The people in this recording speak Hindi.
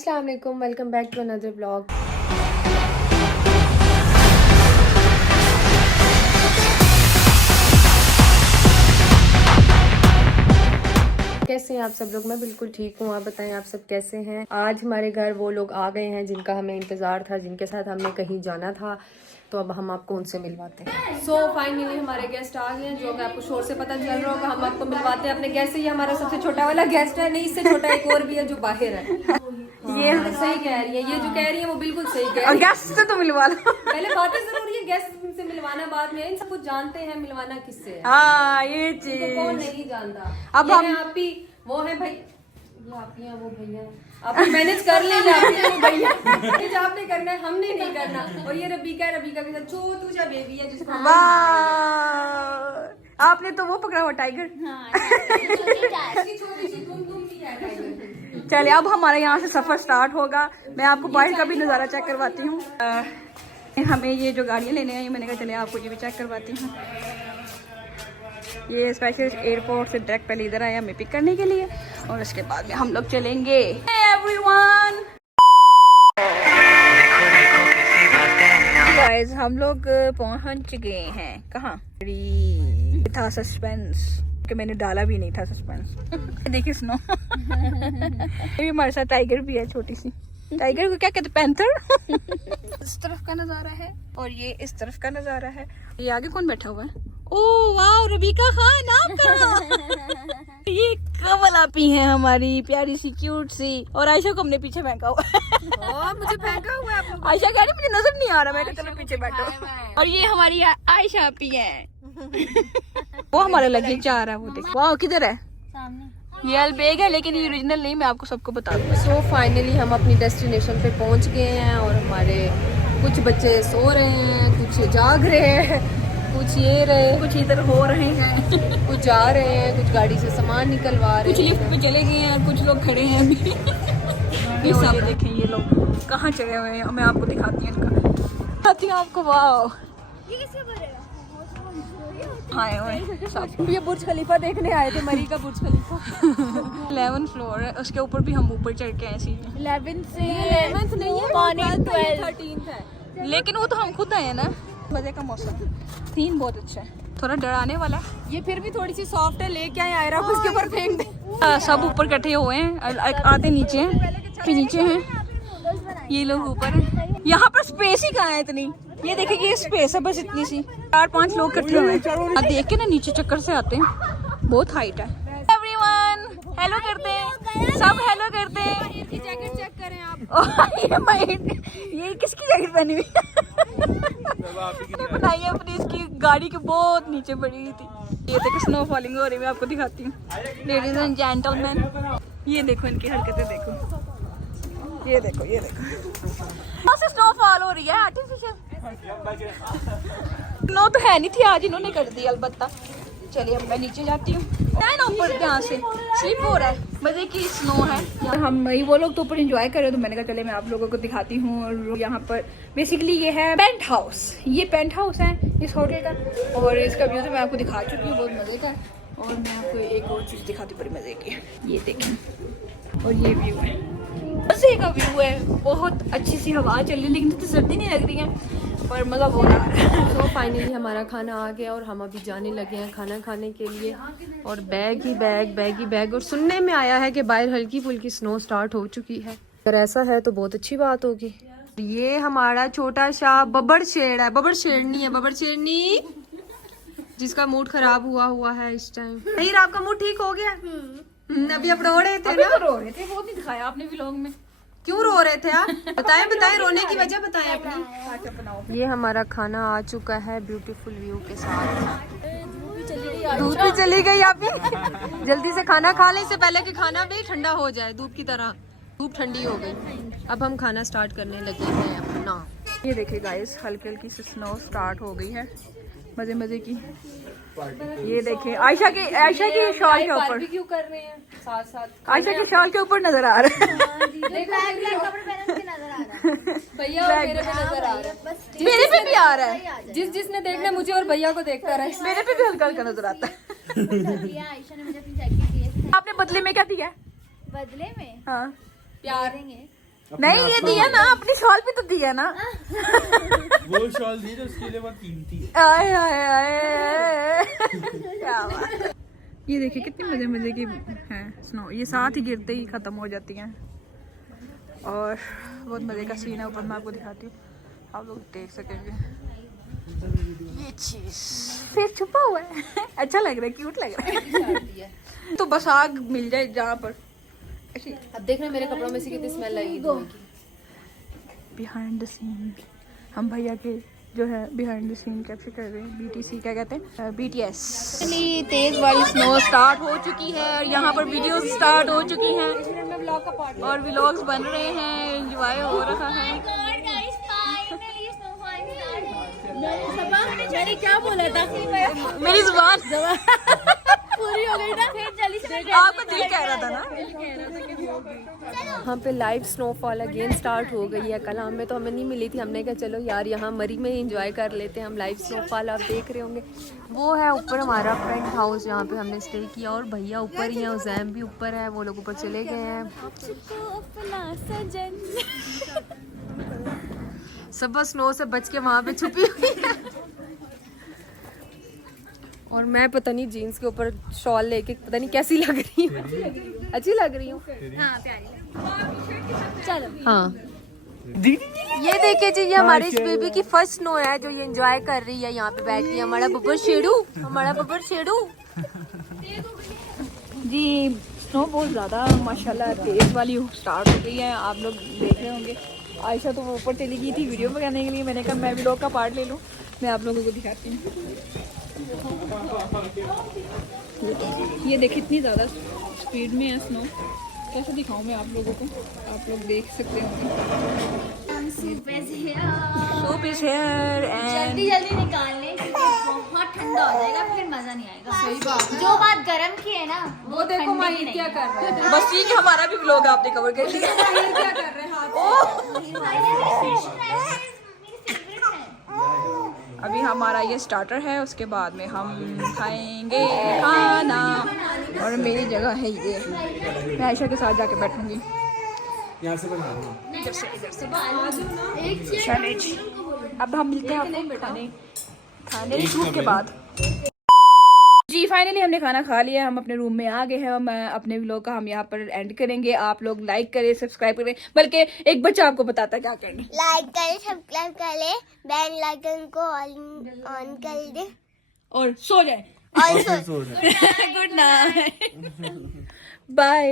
अस्सलाम वालेकुम, welcome back to another blog. कैसे हैं आप सब लोग? मैं बिल्कुल ठीक हूँ। आप बताएं आप सब कैसे हैं? आज हमारे घर वो लोग आ गए हैं जिनका हमें इंतज़ार था, जिनके साथ हमने कहीं जाना था। तो अब हम आपको उनसे मिलवाते हैं। सो फाइनली हमारे गेस्ट आ गए हैं, जो कि आपको शोर से पता चल रहा होगा। हम आपको मिलवाते हैं अपने गेस्ट से। ये हमारा सबसे छोटा वाला गेस्ट है, नहीं इससे छोटा एक और भी है जो बाहर है। ये सही कह रही है, ये जो कह रही है वो बिल्कुल सही कह रही है। और गेस्ट से तो मिलवा लो। पहले बातें जरूरी है, गेस्ट से मिलवाना बाद में। इन सब कुछ जानते हैं, मिलवाना किससे है। हाँ ये तो चीज कौन नहीं जानता। अब ये हम है आप ही, वो है भाई, ये आप ही हैं, वो भैया हैं। आप मैनेज कर लीजिए, आप ही हैं, वो भैया। मैनेज आपने करना है, हमने नहीं करना। और ये रबीका है, रबीका के साथ छोटू सा बेबी है जिसको वाह, आपने तो वो पकड़ा हुआ टाइगर। छोटी सी तुम भी है टाइगर। चलिए अब हमारा यहाँ से सफर स्टार्ट होगा। मैं आपको बाहर का भी नज़ारा चेक करवाती हूँ। हमें ये जो गाड़ियाँ लेने आई, मैंने कहा चलिए आपको ये भी चेक करवाती हूँ। ये स्पेशल एयरपोर्ट से डायरेक्ट पहले इधर आया हमें पिक करने के लिए, और उसके बाद में हम लोग चलेंगे। एवरीवन गाइस, हम लोग पहुंच गए हैं। कहाँ था सस्पेंस कि मैंने डाला भी नहीं था सस्पेंस। देखिए स्नो। ये हमारे साथ टाइगर भी है, छोटी सी टाइगर को क्या कहते, पैंथर। इस तरफ का नजारा है और ये इस तरफ का नजारा है। ये आगे कौन बैठा हुआ है? ओह वाह, रबीका खान आपका। ये कमल आपी है हमारी प्यारी सी क्यूट सी, और आयशा को हमने पीछे फेंका हुआ है। मुझे फेंका हुआ है। आयशा कह रही मुझे नजर नहीं आ रहा, मैं चलो पीछे बैठो। और ये हमारी आयशा आपी है। वो हमारे लगे जा रहा है, वो देखो। वाह किधर है? ये अलबेग है, लेकिन ये ओरिजिनल नहीं, मैं आपको सबको बता दूँ। सो फाइनली हम अपनी डेस्टिनेशन पे पहुंच गए हैं, और हमारे कुछ बच्चे सो रहे हैं, कुछ जाग रहे हैं, कुछ ये रहे, कुछ इधर हो रहे हैं, कुछ जा रहे हैं, कुछ गाड़ी से सामान निकलवा रहे कुछ हैं, लिफ्ट पे चले गए हैं, कुछ लोग खड़े हैं अभी। ये सब देखें, ये लोग कहाँ चले हुए हैं, मैं आपको दिखाती हूँ इनका, दिखाती हूँ आपको। वाह आए हुए सब। ये बुर्ज खलीफा देखने आए थे, मरी का बुर्ज खलीफा। 11 फ्लोर है, उसके ऊपर भी हम ऊपर चढ़ के आए सीधे। 11 से 11th नहीं है, 13th है। लेकिन वो तो हम खुद आए हैं ना। मजे का मौसम, सीन बहुत अच्छा है, थोड़ा डराने वाला है। ये फिर भी थोड़ी सी सॉफ्ट है, लेके आए आयरा उसके ऊपर फेंक दे। सब ऊपर इकट्ठे हुए हैं, आते नीचे हैं, फिर नीचे हैं, ये लोग ऊपर हैं। यहाँ पर स्पेस ही कहाँ है इतनी? ये देखिए, ये स्पेस है बस इतनी सी, 4-5 लोग इकट्ठे हुए हैं। अब देख के ना नीचे चक्कर से आते हैं, बहुत हाइट है। एवरीवन हेलो करते हैं, सब हेलो करते हैं। की जैकेट चेक करें आप। ये किसकी जैकेट पहनी हुई? बनाई है अपनी, इसकी गाड़ी के बहुत नीचे पड़ी हुई थी। ये देखो स्नो फॉलिंग हो रही है, मैं आपको दिखाती हूँ। लेडीज एंड जेंटलमैन, ये देखो इनकी हरकतें देखो, ये देखो, ये देखो। स्नो फॉल हो रही है आर्टिफिशियल। स्नो तो है नहीं थी, आज इन्होंने कर दी अलबत्ता। चलिए अब मैं नीचे जाती हूँ ना, ऊपर ध्यान से स्लिप हो रहा है, मजे की स्नो है। हम वो लोग तो ऊपर एंजॉय कर रहे, तो मैंने कहा चले मैं आप लोगों को दिखाती हूँ। और यहाँ पर बेसिकली ये है पेंट हाउस, ये पेंट हाउस है इस होटल का, और इसका व्यू तो मैं आपको दिखा चुकी हूँ, बहुत मजे का है। और मैं आपको एक और चीज़ दिखाती हूँ, बड़ी मजे की, ये देखें, और ये व्यू है, मजे का व्यू है। बहुत अच्छी सी हवा चल रही है, लेकिन तो सर्दी नहीं लग रही है, पर मज़ा बहुत आ रहा है। तो फाइनली हमारा खाना आ गया, और हम अभी जाने लगे हैं खाना खाने के लिए। और बैग ही बैग। और सुनने में आया है कि बाहर हल्की फुल्की स्नो स्टार्ट हो चुकी है। अगर ऐसा है तो बहुत अच्छी बात होगी। ये हमारा छोटा सा बब्बर शेर है, बब्बर शेरनी है, बब्बर शेरनी, जिसका मूड खराब हुआ है इस टाइम। नहीं, आपका मूड ठीक हो गया? अभी आप रो रहे थे ना? रो रहे थे, वो नहीं दिखाया आपने व्लॉग में। क्यों रो रहे थे आप? बताएं रोने की वजह बताएं अपनी। ये हमारा खाना आ चुका है ब्यूटीफुल व्यू के साथ। धूप भी चली गई आप ही। जल्दी से खाना खा लें, इससे पहले कि खाना भी ठंडा हो जाए धूप की तरह। धूप ठंडी हो गई, अब हम खाना स्टार्ट करने लगे हैं अपना। ये देखिए गाइस, हल्की हल्की सी स्नो स्टार्ट हो गई है, मजे की। ये देखिए आयशा की शॉल के ऊपर क्यों कर रहे हैं साथ आयशा की शॉल के ऊपर नजर आ रहा है। भैया और मेरे पे नजर आ रहा है, मेरे पे भी आ रहा है, जिसने देखना मुझे और भैया को देखता रहे। मेरे पे भी हल्का हल्का नजर आता है। आयशा ने मुझे अपनी जैकेट दी है। आपने बदले में क्या दिया? बदले में हाँ प्यार। नहीं ये दिया ना, अपनी शॉल भी तो दिया ना। वो शॉल दी तो उसके लिए बहुत कीमती है। आए आए आए क्या बात है। ये देखिए कितनी मजे मजे की है स्नो, ये साथ ही गिरते ही खत्म हो जाती हैं और बहुत मजे का सीन है। ऊपर मैं आपको दिखाती हूँ, आप लोग देख सकेंगे। ये चीज फिर छुपा हुआ है अच्छा लग रहा है, क्यूट लग रहा है। तो बस आग मिल जाए जहाँ पर ऐसी। अब देख रहे हैं मेरे कपड़ों में से कितनी स्मेल लगी धुएं की। बिहाइंड द सीन हम भैया के जो है बिहाइंड द सीन कैप्चर कर रहे हैं। बीटीसी क्या कहते हैं, BTS। तेज वाली स्नो स्टार्ट हो चुकी है और यहाँ पर वीडियोस स्टार्ट हो चुकी हैं और व्लॉग्स बन रहे हैं, एंजॉय हो रहा है। मैंने क्या बोला था? मेरी जुबान पूरी हो गई ना, फिर जल्दी से आपका दिल कह रहा था ना। यहाँ पे लाइव स्नोफॉल अगेन स्टार्ट हो गई है। कल हमें तो हमें नहीं मिली थी, हमने कहा चलो यार यहाँ मरी में ही इंजॉय कर लेते हैं हम। लाइव स्नोफॉल आप देख रहे होंगे, वो है ऊपर हमारा फ्रेंड हाउस जहाँ पे हमने स्टे किया और भैया ऊपर ही हैं, उज़ैम भी ऊपर है, वो लोग ऊपर चले गए हैं। सब बस स्नो से बच के वहाँ पे छुपी हुई है और मैं पता नहीं जीन्स के ऊपर शॉल लेके पता नहीं कैसी लग रही हूँ। अच्छी लग रही हूँ। हाँ ये देखिए जी, ये हमारे इस बेबी की फर्स्ट स्नो है जो ये एंजॉय कर रही है यहाँ पे बैठ के। हमारा बब्बर शेडू, हमारा बब्बर शेडू जी। स्नो बहुत ज़्यादा माशाल्लाह तेज़ वाली स्टार्ट हो गई है, आप लोग देख रहे होंगे। आयशा तो वो ऊपर चली गई थी वीडियो बनाने के लिए, मैंने कहा मैं व्लॉग का पार्ट ले लूँ, मैं आप लोगों को दिखाती हूँ। ये देखिए इतनी ज़्यादा स्पीड में है स्नो, कैसे दिखाऊं मैं आप लोगों को, आप लोग देख सकते होंगे। सूप इज हियर एंड जल्दी जल्दी निकाल ले, बहुत ठंडा हो जाएगा फिर मजा नहीं आएगा। सही बात, जो बात गरम की है ना वो देखो माहिर क्या कर रहा है। बस ठीक है, हमारा भी व्लॉग आपने कवर कर लिया। क्या कर रहे हैं? अभी हमारा ये स्टार्टर है, उसके बाद में हम खाएंगे खाना और मेरी जगह है ये, मैं आयशा के साथ जाके बैठूंगी। यहाँ से बना दूँ। चलिए जी, अब हम मिलते हैं आपको खाने की धूप के बाद। जी फाइनली हमने खाना खा लिया, हम अपने रूम में आ गए हैं। मैं अपने व्लॉग का हम यहाँ पर एंड करेंगे। आप लोग लाइक करें, सब्सक्राइब करें, बल्कि एक बच्चा आपको बताता है क्या करना। लाइक करें, सब्सक्राइब करें, बेल आइकन को ऑन कर दे और सो जाए। और गुड नाइट, बाय।